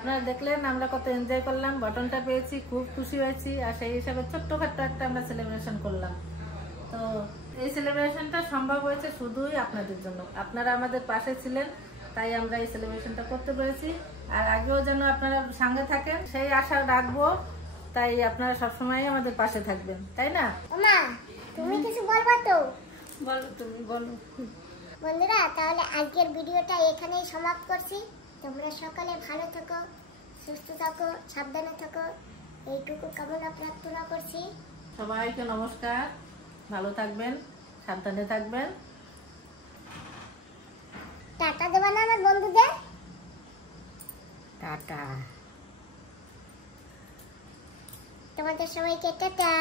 আপনারা দেখলেন আমরা কত এনজয় করলাম, বটনটা পেয়েছি, খুব খুশি হয়েছি। আর সেই হিসাবে ছোট্টখাট্ট একটা আমরা সেলিব্রেশন করলাম। তো এই সেলিব্রেশনটা সম্ভব হয়েছে শুধুই আপনাদের জন্য। আপনারা আমাদের পাশে ছিলেন, তাই আমরা এই সেলিব্রেশনটা করতে পেরেছি। আর আগেও যেন আপনারা সঙ্গে থাকেন সেই আশা রাখবো। তাই আপনারা সবসময় আমাদের পাশে থাকবেন, তাই না? মা তুমি কিছু বলবা তো? বলো, তুমি বলো। বন্ধুরা, তাহলে আজকের ভিডিওটা এখানেই সমাপ্ত করছি। তোমরা সকালে ভালো থাকো, সুস্থ থাকো, সাবধানে থাকো, এইটুকু কামনা প্রার্থনা করছি। সবাইকে নমস্কার, ভালো থাকবেন, সাবধানে থাকবেন। টাটা দেবা না আমার বন্ধুদের? টাটা। তোমাদের সবাইকে টাটা,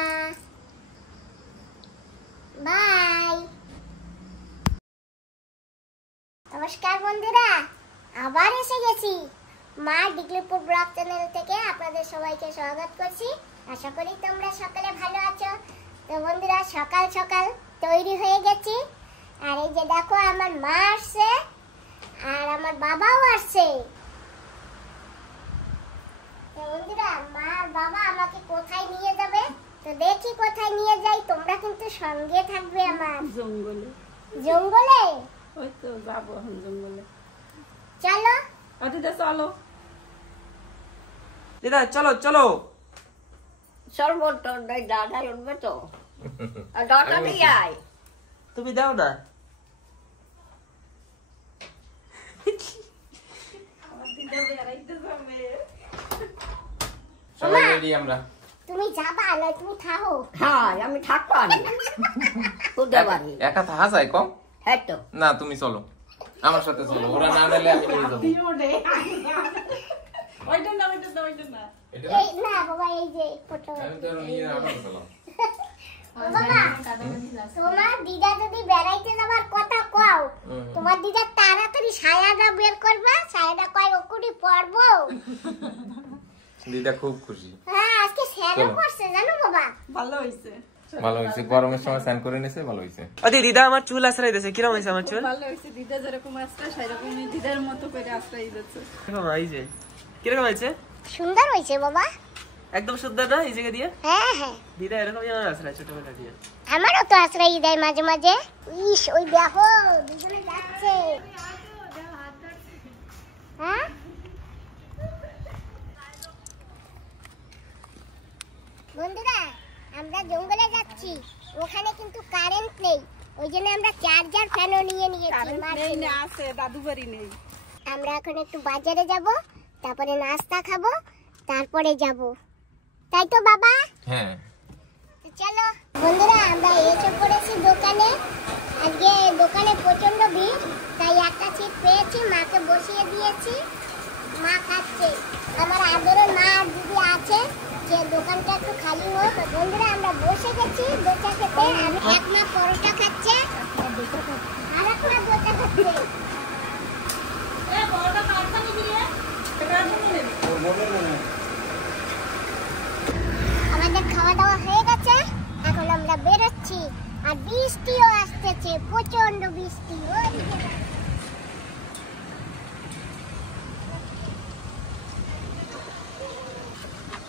বাই। নমস্কার বন্ধুরা, আবার এসে গেছি মা ডিগলিপুর ব্লগ চ্যানেল থেকে। আপনাদের সবাইকে স্বাগত করছি। আশা করি তোমরা সকালে ভালো আছো। তো বন্ধুরা, সকাল সকাল তৈরি হয়ে গেছি। আর এই যে দেখো, আমার মা আসছে আর আমার বাবাও আসছে। তো বন্ধুরা, মা আর বাবা আমাকে কোথায় নিয়ে যাবে, তো দেখি কোথায় নিয়ে যাই। তোমরা কিন্তু সঙ্গে থাকবে আমার। জঙ্গলে। জঙ্গলে? ওই তো যাবো এখন জঙ্গলে। চলো দিদা চলো। দিদা চলো চলো। সর্বত্র দাদা উঠবে তো, দাদা দিয়ে আয়। তুমি দাও না। সবাই রেডি আমরা। তুমি যাবা না, তুমি থাকো। হ্যাঁ, আমি থাকবো খুদে বাড়ি একা থাকা যায় কম? হ্যাঁ তো না, তুমি চলো, আমার সাথে চলো। ওরা না নিলে আমি নিয়ে যাবো। ওইটা না, ওইটা না, ওইটা না। এই না বাবা, এই যে ফটো। আমি তো নিয়ে আমার চলো। বাবা, তোমার দিদা যদি বেড়াইতে যাবার কথা কও, তোমার দিদা তাড়াতাড়ি সায়াটা বের করবা। সায়াটা কয় ওকুড়ি পরবো। দিদা খুব খুশি। হ্যাঁ, আজকে স্যারও করছে জানো বাবা। ভালো হইছে, ভালো হয়েছে, গরমের সময় স্নান করে নিয়েছে, ভালো হয়েছে। দিদা আমার চুল আশ্রয় দিয়েছে। কিরকম হয়েছে আমার চুল? ভালো হইছে। দিদা যেরকম আসছে সেরকমই দিদার মতো করে আশ্রয় দিচ্ছে। কিরকম হয়েছে? সুন্দর হয়েছে বাবা, একদম সুন্দর না এই জায়গা দিয়ে? হ্যাঁ হ্যাঁ, দিদা এরকমই আমার আশ্রয় ছোটবেলা দিয়ে। আমারও তো আশ্রয় দেয় মাঝে মাঝে। ইস, ওই দেখো দুজনে যাচ্ছে। হ্যাঁ, বন্ধুরা, আমরা জঙ্গলে যাচ্ছি। ওখানে কিন্তু কারেন্ট নেই, ওই জন্য আমরা চার্জার ফ্যানও নিয়ে নিয়েছি। আছে দাদু বাড়ি নেই। আমরা এখন একটু বাজারে যাব, তারপরে নাস্তা খাবো, তারপরে যাব, তাই তো বাবা? হ্যাঁ চলো বন্ধুরা, আমরা এসে পড়েছি দোকানে। আজকে দোকানে প্রচন্ড ভিড়, তাই একটা সিট পেয়েছি, মাকে বসিয়ে দিয়েছি। মা খাচ্ছে। আমার আদরের মা আর দিদি আছে, যে দোকানটা একটু খালি হোক। বন্ধুরা, আমরা বসে গেছি দোচা খেতে। আর এক মা পরোটা খাচ্ছে আর এক মা দোচা খাচ্ছে। আমাদের খাওয়া দাওয়া হয়ে গেছে, এখন আমরা বেরোচ্ছি। আর বৃষ্টিও আসতেছে, প্রচন্ড বৃষ্টি।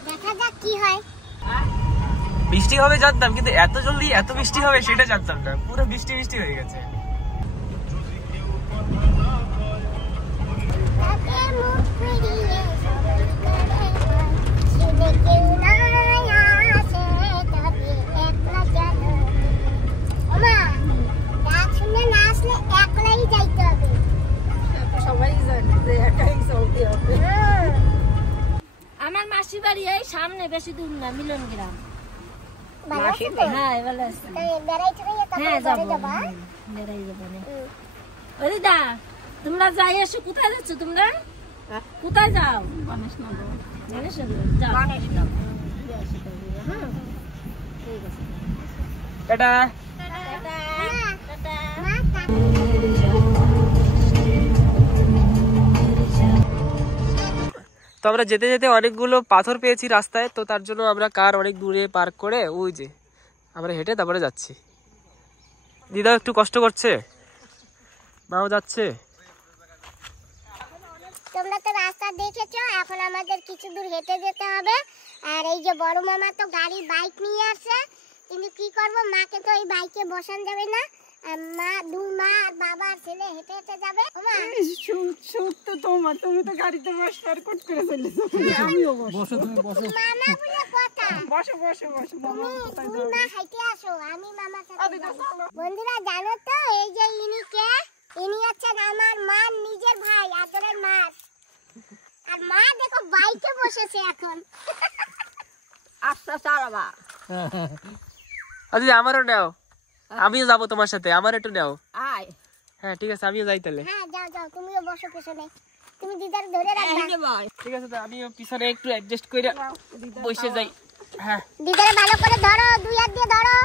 দেখা যাক কি হয়। বৃষ্টি হবে জানতাম, কিন্তু এত জলদি এত বৃষ্টি হবে সেটা জানতাম না। পুরো বৃষ্টি বৃষ্টি হয়ে গেছে। আমার মাসি বাড়ি এই সামনে, বেশি দূর না, মিলন গ্রাম। হ্যাঁ, ভালো আছে। হ্যাঁ, যাবো, বেড়াই যাবো। ও দিদা, তোমরা যাই এসো। কোথায় যাচ্ছ তোমরা? কোথায় যাও? গণেশনগর। গণেশনগর যাও। গণেশনগর। ঠিক আছে, টাটা। তো আমরা যেতে যেতে অনেকগুলো পাথর পেয়েছি রাস্তায়, তো তার জন্য আমরা কার অনেক দূরে পার্ক করে ওই যে আমরা হেঁটে তারপরে যাচ্ছি। দিদাও একটু কষ্ট করছে, মাও যাচ্ছে। তোমরা তো রাস্তা দেখেছো, এখন আমাদের কিছু দূর হেঁটে যেতে হবে। আর এই যে বড় মামা তো গাড়ি বাইক নিয়ে আসে, কিন্তু কি করব, মাকে তো এই বাইকে বসানো যাবে না। মা দুই মা আর বাবা আর ছেলে হেঁটে হেঁটে যাবে। তোমার তুমি তো গাড়িতে বসে আর কট করে চলেছো। আমিও বসো, তুমি বসো। মামা বলে কথা, বসো বসো বসো। তুমি দুই মা হেঁটে আসো, আমি মামার সাথে যাবো। বন্ধুরা জানো তো এই যে ইনি হচ্ছেন আমার মা নিজের ভাই, আদরের মা। আর মা দেখো বাইকে বসেছে এখন। আচ্ছা চালাবা। আচ্ছা আমারও নাও, আমিও যাবো তোমার সাথে, আমার একটু নাও। আয় হ্যাঁ ঠিক আছে, আমিও যাই তাহলে। হ্যাঁ যাও যাও, তুমিও বসো পেছনে, তুমি দিদার ধরে রাখবা। ঠিক আছে, আমিও পিছনে একটু অ্যাডজাস্ট করে বসে যাই। হ্যাঁ দিদার ভালো করে ধরো, দুই হাত দিয়ে ধরো,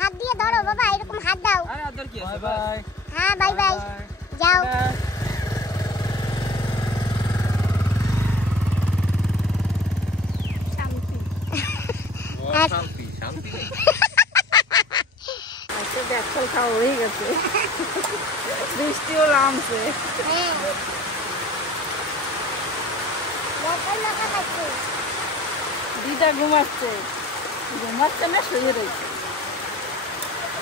হাত দিয়ে ধরো বাবা, এরকম হাত দাও। আরে আদর কি আছে, বাই হ্যাঁ বাই বাই, যাও। শান্তি শান্তি আচ্ছা দেখো খাওয়া হয়ে গেছে, বৃষ্টিও নামছে। হ্যাঁ দেখো লোকা খাচ্ছে। দিদা ঘুমাচ্ছে, ঘুমাচ্ছে না শুয়ে রয়েছে।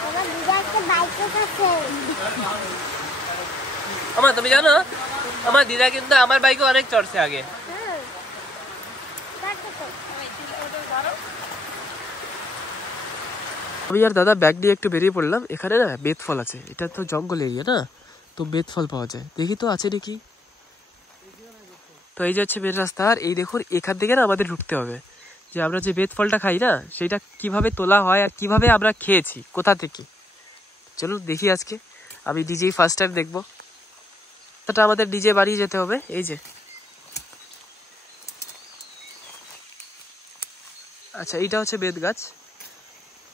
বাবা দিদা আজকে বাইকে খাচ্ছে। আমার তুমি জানো আমার দিদা কিন্তু আমার বাইকে অনেক চড়ছে আগে। আমি আর দাদা ব্যাগ নিয়ে একটু বেরিয়ে পড়লাম। এখানে না বেতফল আছে, এটা তো জঙ্গল এরিয়া না, তো বেতফল পাওয়া যায়, দেখি তো আছে নাকি। তো এই যে হচ্ছে মেন রাস্তা, আর এই দেখুন এখান থেকে না আমাদের ঢুকতে হবে। যে আমরা যে বেতফলটা খাই না, সেটা কিভাবে তোলা হয় আর কিভাবে আমরা খেয়েছি, কোথা থেকে, চলুন দেখি আজকে। আমি নিজেই ফার্স্ট টাইম দেখবো। এটা আমাদের নিজে বাড়িয়ে যেতে হবে। এই যে আচ্ছা, এইটা হচ্ছে বেত গাছ,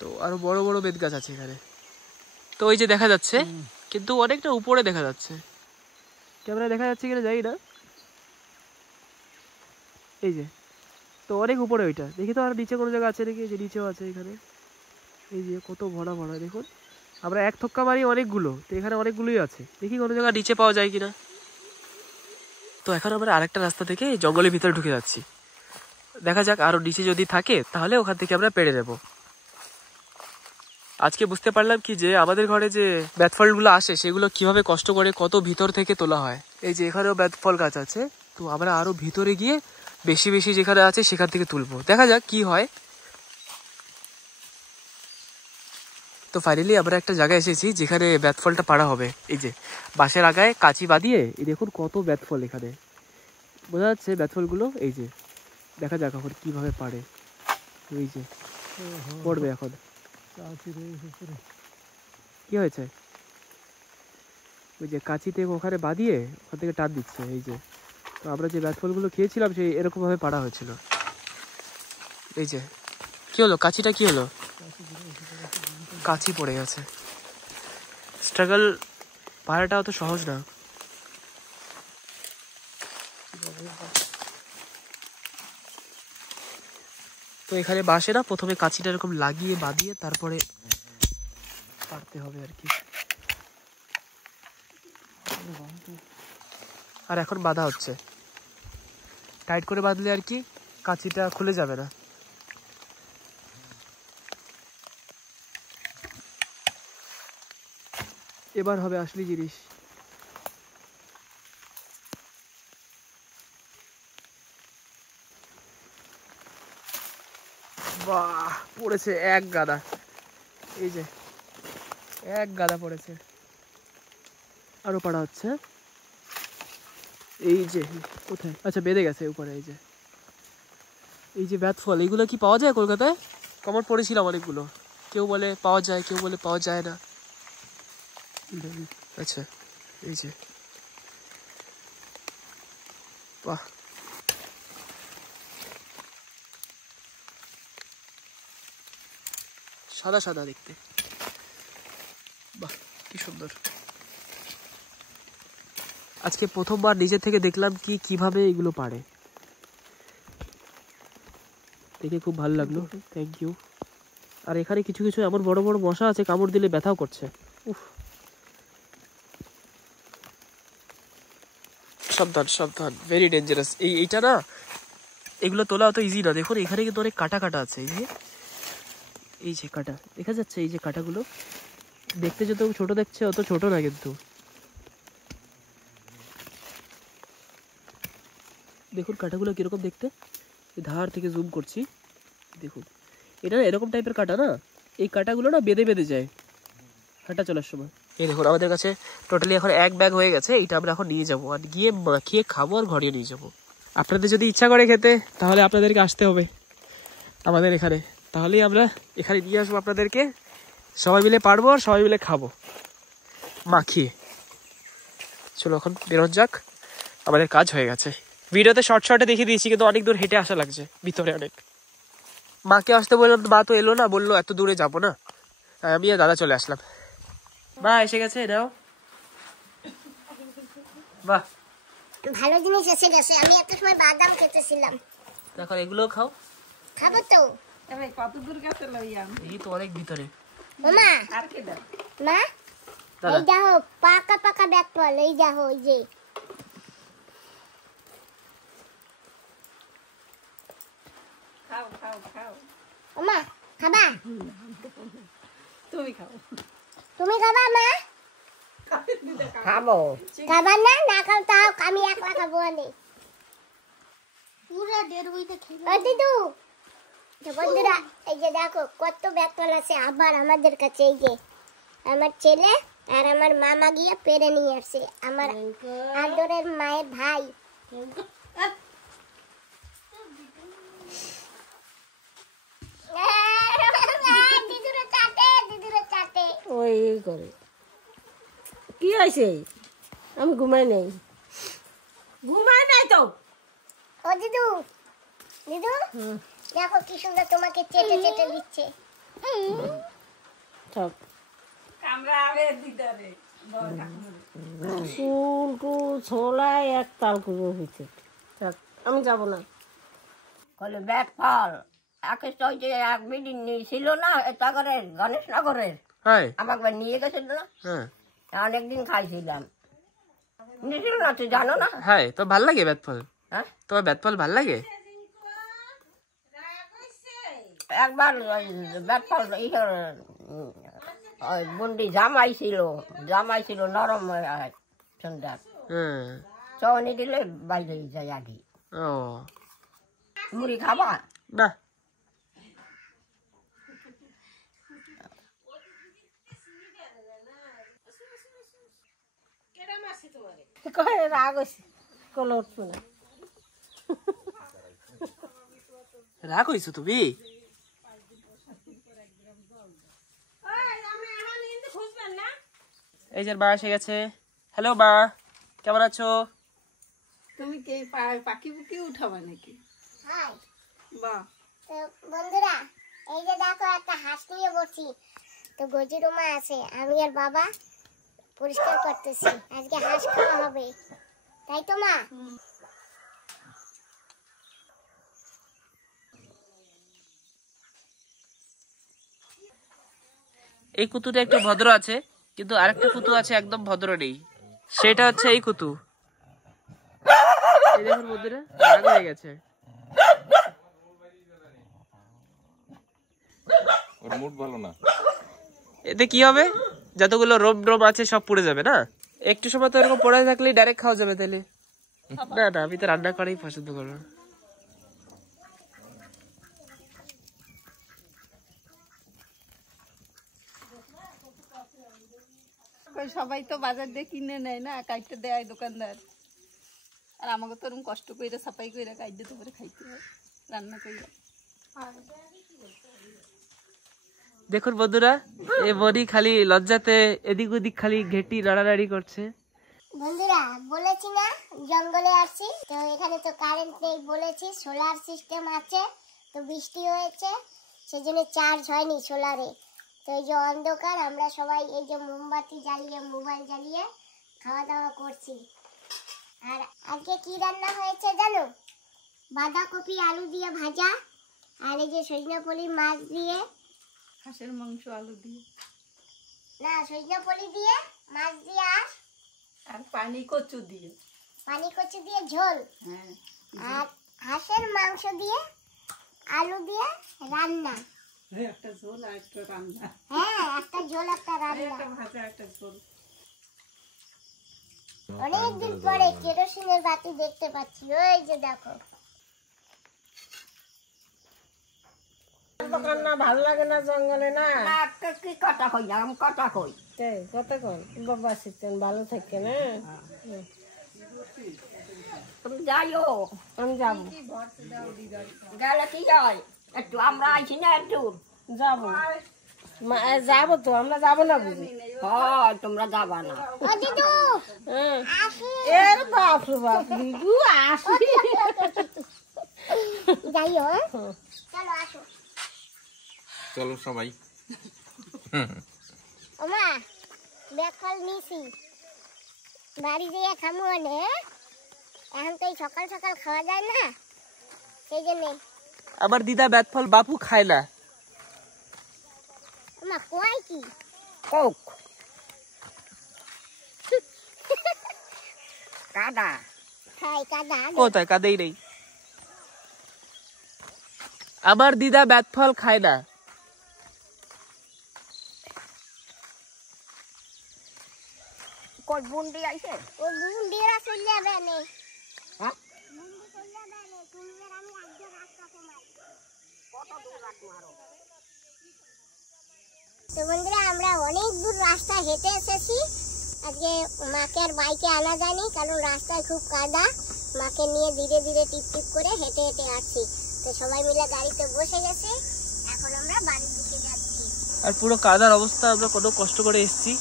তো আরো বড় বড় বেত গাছ আছে এখানে। তো ওই যে দেখা যাচ্ছে, কিন্তু অনেকটা উপরে দেখা যাচ্ছে, ক্যামেরা দেখা যাচ্ছে কিনা জানি না। এই যে তো অনেক উপরে ওইটা, দেখি তো আর নিচে কোনো জায়গা আছে নাকি। এই যে নিচেও আছে এখানে, এই যে কত ভরা ভরা দেখুন। আমরা এক থক্কা মারি অনেকগুলো, তো এখানে অনেকগুলোই আছে, দেখি কোনো জায়গা নিচে পাওয়া যায় কিনা। তো এখন আমরা আরেকটা রাস্তা থেকে জঙ্গলের ভিতরে ঢুকে যাচ্ছি, দেখা যাক আরো নিচে যদি থাকে তাহলে ওখান থেকে আমরা পেড়ে নেব। আজকে বুঝতে পারলাম কি যে আমাদের ঘরে যে বেতফলগুলো আসে সেগুলো কিভাবে কষ্ট করে কত ভিতর থেকে তোলা হয়। এই যে এখানেও বেতফল গাছ আছে, তো আমরা আরো ভিতরে গিয়ে বেশি বেশি যেখানে আছে সেখান থেকে তুলবো, দেখা যাক কি হয়। তো ফাইনালি আমরা একটা জায়গায় এসেছি যেখানে বেতফলটা পাড়া হবে। এই যে বাঁশের আগায় কাঁচি বাঁধিয়ে, এই দেখুন কত বেতফল এখানে বোঝা যাচ্ছে বেতফলগুলো। এই যে দেখা যাক এখন কিভাবে পারে। এই যে পড়বে এখন, কি হয়েছে, ওই যে কাঁচিতে ওখানে বাঁধিয়ে ওখান থেকে টান দিচ্ছে। এই যে তো আমরা যে বেতফলগুলো খেয়েছিলাম সেই এরকম ভাবে পাড়া হয়েছিল। এই যে কি হলো, কাঁচিটা কি হলো, কাঁচি পড়ে গেছে। স্ট্রাগল পাড়াটা অত সহজ না। তো এখানে বাসে না প্রথমে কাঁচিটা এরকম লাগিয়ে বাঁধিয়ে তারপরে পারতে হবে আর কি। আর এখন বাঁধা হচ্ছে, টাইট করে বাঁধলে আর কি কাঁচিটা খুলে যাবে না। এবার হবে আসলি জিনিস। বাহ, পড়েছে এক গাদা, এই যে এক গাদা পড়েছে, আরো পাড়া হচ্ছে। এই যে কোথায়, আচ্ছা বেঁধে গেছে উপরে। এই যে বেতফল, এইগুলো কি পাওয়া যায় কলকাতায়? কমন পড়েছিলাম অনেকগুলো, কেউ বলে পাওয়া যায়, কেউ বলে পাওয়া যায় না। আচ্ছা এই যে বাহ, সাদা সাদা দেখতে, বাহ কি সুন্দর। আজকে প্রথমবার নিজে থেকে দেখলাম কি কিভাবে এগুলো পারে, দেখে খুব ভালো লাগলো, থ্যাংক ইউ। আর এখানে কিছু কিছু এমন বড় বড় মশা আছে, কামড় দিলে ব্যথাও করছে। উফ, সাবধান সাবধান, ভেরি ডেঞ্জারাস। এইটা না, এগুলো তোলা অত ইজি না। দেখুন এখানে কিন্তু অনেক কাটা কাটা আছে। এই যে কাটা দেখা যাচ্ছে, এই যে কাটাগুলো দেখতে যত ছোট দেখছে অত ছোট না কিন্তু। দেখুন কাটাগুলো কিরকম দেখতে, ধার থেকে জুম করছি। দেখুন এটা না এরকম টাইপের কাটা না, এই কাটাগুলো না বেঁধে বেঁধে যায় হাঁটা চলার সময়। এই দেখুন আমাদের কাছে টোটালি এখন 1 ব্যাগ হয়ে গেছে। এইটা আমরা এখন নিয়ে যাবো আর গিয়ে মাখিয়ে খাবো আর ঘরে নিয়ে যাবো। আপনাদের যদি ইচ্ছা করে খেতে তাহলে আপনাদেরকে আসতে হবে আমাদের এখানে, তাহলেই আমরা এখানে নিয়ে আসবো আপনাদেরকে। সবাই মিলে পারবো আর সবাই মিলে খাবো মাখিয়ে। চলো এখন বেরোন যাক, আমাদের কাজ হয়ে গেছে। ভিডিওতে শর্টে দেখিয়ে দিয়েছি, কিন্তু অনেক দূর হেঁটে আসা লাগছে, ভিতরে অনেক। মাকে আসতে বললাম, মা তো এলো না, বললো এত দূরে যাবো না। আমি আর দাদা চলে আসলাম। মা এসে গেছে, নাও। বাহ, ভালো জিনিস এসে গেছে। আমি এত সময় বাদাম খেতেছিলাম। দেখো এগুলোও খাও। খাবো তো। কত দূর গেছে লইয়াম? এই তো অনেক ভিতরে। মা আর কে দাও? মা এই দেখো পাকা পাকা ব্যাগ ফল, এই দেখো ওই যে। খাও খাও খাও। মা খাবা? তুমি খাও। তুমি খাবা মা? খাবো। খাবা না? না খাও তাও আমি একলা খাবো। আমি পুরো দেড় বইতে খেয়ে। ও দিদু, বন্ধুরা এই যে দেখো কত ব্যাগ ফল আছে আবার আমাদের কাছে। এই যে আমার ছেলে আর আমার মামা গিয়ে পেরে নিয়ে আসছে, আমার আদরের মায়ের ভাই। ওই করে কি হয়েছে? আমি ঘুমাই নাই। ঘুমাই নাই তো। ও দিদু, দিদু দেখো কি সুন্দর তোমাকে চেটে চেটে দিচ্ছে। থাক, আমরা আরে দিদারে চুল টুল ছোলায় এক তাল করে হয়েছে। থাক, আমি যাব না। কলে ব্যাগ ফল একে ওই যে এক মিনিট ছিল না এটা করে গণেশ নগরের, হ্যাঁ আমাকে নিয়ে গেছিল না, হ্যাঁ অনেকদিন খাইছিলাম। নিয়েছিল না, তুই জানো না? হ্যাঁ। তো ভাল লাগে ব্যাট ফল? হ্যাঁ, তোমার ব্যাট ফল ভাল লাগে? একবার ব্যাগ ফল ওই বন্ডি জামাইছিল নরম সুন্দর, হ্যাঁ। চৌনি দিলে বাইরে যায় আগে। ও মুড়ি খাবা? না, কয় রাগ হয়েছে, কোলে উঠছো না। রাগ হয়েছো তুমি? এই যে মা এসে গেছে। হ্যালো মা, কেমন আছো? তুমি কি পাখি পুকি উঠাবা নাকি? হাই বাহ, তো বন্ধুরা এই যে দেখো একটা হাঁস নিয়ে বসছি। তো গজিরো মা আছে, আমি আর বাবা পরিষ্কার করতেছি। আজকে হাঁস খাওয়া হবে, তাই তো মা? এই কুতুটা একটু ভদ্র আছে, কিন্তু আরেকটা কুতু আছে একদম ভদ্র নেই, সেটা হচ্ছে এই কুতু। এই দেখুন বন্ধুরা, রাগ হয়ে গেছে। ওর মুড ভালো না। এতে কি হবে? যতগুলো রোম রোম আছে সব পুড়ে যাবে না? একটু সময় তো এরকম পড়ে থাকলে ডাইরেক্ট খাওয়া যাবে তাহলে। না না, আমি তো রান্না করাই পছন্দ করবো। সবাই তো বাজার দিয়ে কিনে নেয় না, কাইটে দেয় দোকানদার। আর আমাকে তো এরকম কষ্ট করে সাফাই করে কাইটে তো করে খাইতে হয়, রান্না করে। দেখুন বন্ধুরা, এ বনি খালি লজ্জাতে এদিক ওদিক খালি ঘেটি নাড়ানাড়ি করছে। বন্ধুরা বলেছি না জঙ্গলে আসছি, তো এখানে তো কারেন্ট নেই বলেছি, সোলার সিস্টেম আছে। তো বৃষ্টি হয়েছে সেজন্য চার্জ হয়নি সোলারে। তো এই যে অন্ধকার, আমরা সবাই এই যে মোমবাতি জ্বালিয়ে মোবাইল জ্বালিয়ে খাওয়া দাওয়া করছি। আর আজকে কি রান্না হয়েছে জানো? বাঁধাকপি আলু দিয়ে ভাজা, আর এই যে সজনেপলি মাছ দিয়ে, হাঁসের মাংস আলু দিয়ে, না সজনেপলি দিয়ে মাছ দিয়ে, আর আর পানি কচু দিয়ে। পানি কচু দিয়ে ঝোল আর হাঁসের মাংস দিয়ে আলু দিয়ে রান্না। একটা ঝোল আর একটা রান্না। হ্যাঁ, একটা ঝোল একটা রান্না। একটা ভাজা একটা ঝোল। অনেকদিন পরে কেরোসিনের বাতি দেখতে পাচ্ছি। ওই যে দেখো। কান্না ভালো লাগে না জঙ্গলে না? কি কথা কই আম কথা কই কতক্ষণ বাবা শিখতেন ভালো থাকে না? তুমি যাইও। আমি যাবো। গেলে কি হয় একটু আমরা আইছি না একটু যাবো যাবো তো আমরা যাবো না বুঝি? হয় তোমরা যাবা না। ও দিদু আসি। এর বাপ রে বাপ দিদু আসি। যাইও। চলো আসো। চলো সবাই। ওমা ব্যাগ ফল নিছি, বাড়ি যেয়ে খামু না। এখন তো এই সকাল সকাল খাওয়া যায় না, সেই জন্যে। আবার দিদা ব্যাট ফল বাপু খায় না। ওমা কয় কি কোক কাদা খাই কাদা। কোথায় কাদেই নেই। আবার দিদা ব্যাট ফল খায় না। কই বুন্দি আইছে? ও গুন্ডিরা চলে যাবে না। হ্যাঁ গুন্ডি চলে যাবে না, তুমি আর আমি আজকে রাস্তা কমাই। কত দূর রাখবো আরো? তো বন্ধুরা আমরা অনেক দূর রাস্তা হেঁটে এসেছি। আজকে মাকে আর বাইকে আনা যায়নি, কারণ রাস্তায় খুব কাদা। মাকে নিয়ে ধীরে ধীরে টিপ টিপ করে হেঁটে হেঁটে আসছি। তো সবাই মিলে গাড়িতে বসে গেছে, এখন আমরা বাড়ির দিকে যাচ্ছি। আর পুরো কাদার অবস্থা, আমরা কত কষ্ট করে এসেছি।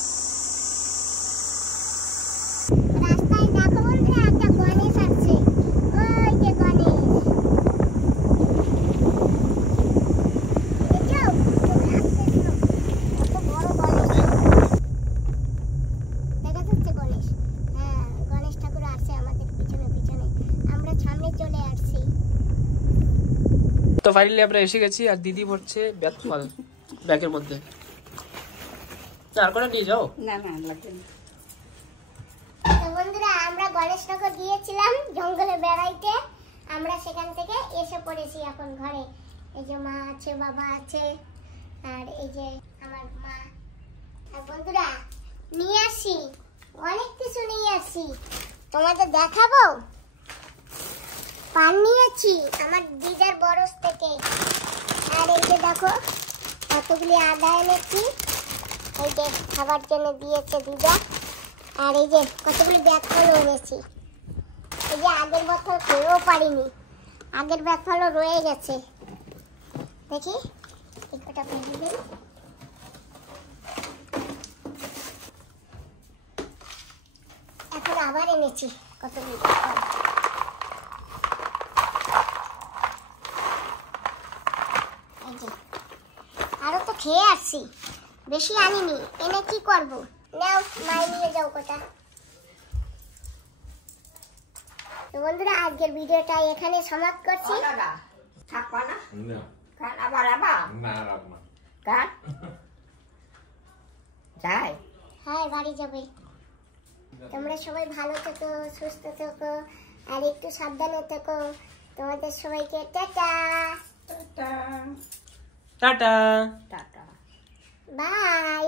রাস্তায় দেখো বন্ধুরা একটা গণেশ আছে, ওই যে গণেশ। দেখছো? কত বড় গণেশ। দেখা যাচ্ছে গণেশ? হ্যাঁ, গণেশ ঠাকুর আসছে আমাদের পিছনে পিছনে। আমরা সামনে চলে আসছি। তো ফাইনালি আমরা এসে গেছি, আর দিদি ভরছে ব্যাট ফল ব্যাগের মধ্যে। আর করে নিয়ে যাও। না না লাগবে না। তো বন্ধুরা আমরা গণেশনগর গিয়েছিলাম জঙ্গলে বেড়াইতে, আমরা সেখান থেকে এসে পড়েছি এখন ঘরে। এই যে মা আছে, বাবা আছে, আর এই যে আমার মা। আর বন্ধুরা নিয়ে আসি, অনেক কিছু নিয়ে আসি, তোমাদের দেখাবো। পান নিয়েছি আমার দিদার বরস থেকে। আর এই যে দেখো কতগুলি আদা এনেছি, এই যে খাবার জন্য দিয়েছে দিদা। আর এই যে কতগুলি ব্যাগ ফলও এনেছি। এই যে আগের বছর খেয়েও পারিনি, আগের ব্যাগ ফলও রয়ে গেছে। দেখি এটা ফেলে দিই। এখন আবার এনেছি কতগুলি ব্যাগ ফল। এই যে আরো তো খেয়ে আসছি, বেশি আনিনি। এনে কি করবো? নাও মাই নিয়ে যাও কোটা। তো বন্ধুরা আজকের ভিডিওটা এখানে সমাপ্ত করছি। দাদা থাকবা না? না খান আবার আবার না রাখ না। খান যাই। হ্যাঁ বাড়ি যাবে। তোমরা সবাই ভালো থেকো, সুস্থ থেকো, আর একটু সাবধানে থেকো। তোমাদের সবাইকে টাটা টাটা। টাটা। বাই।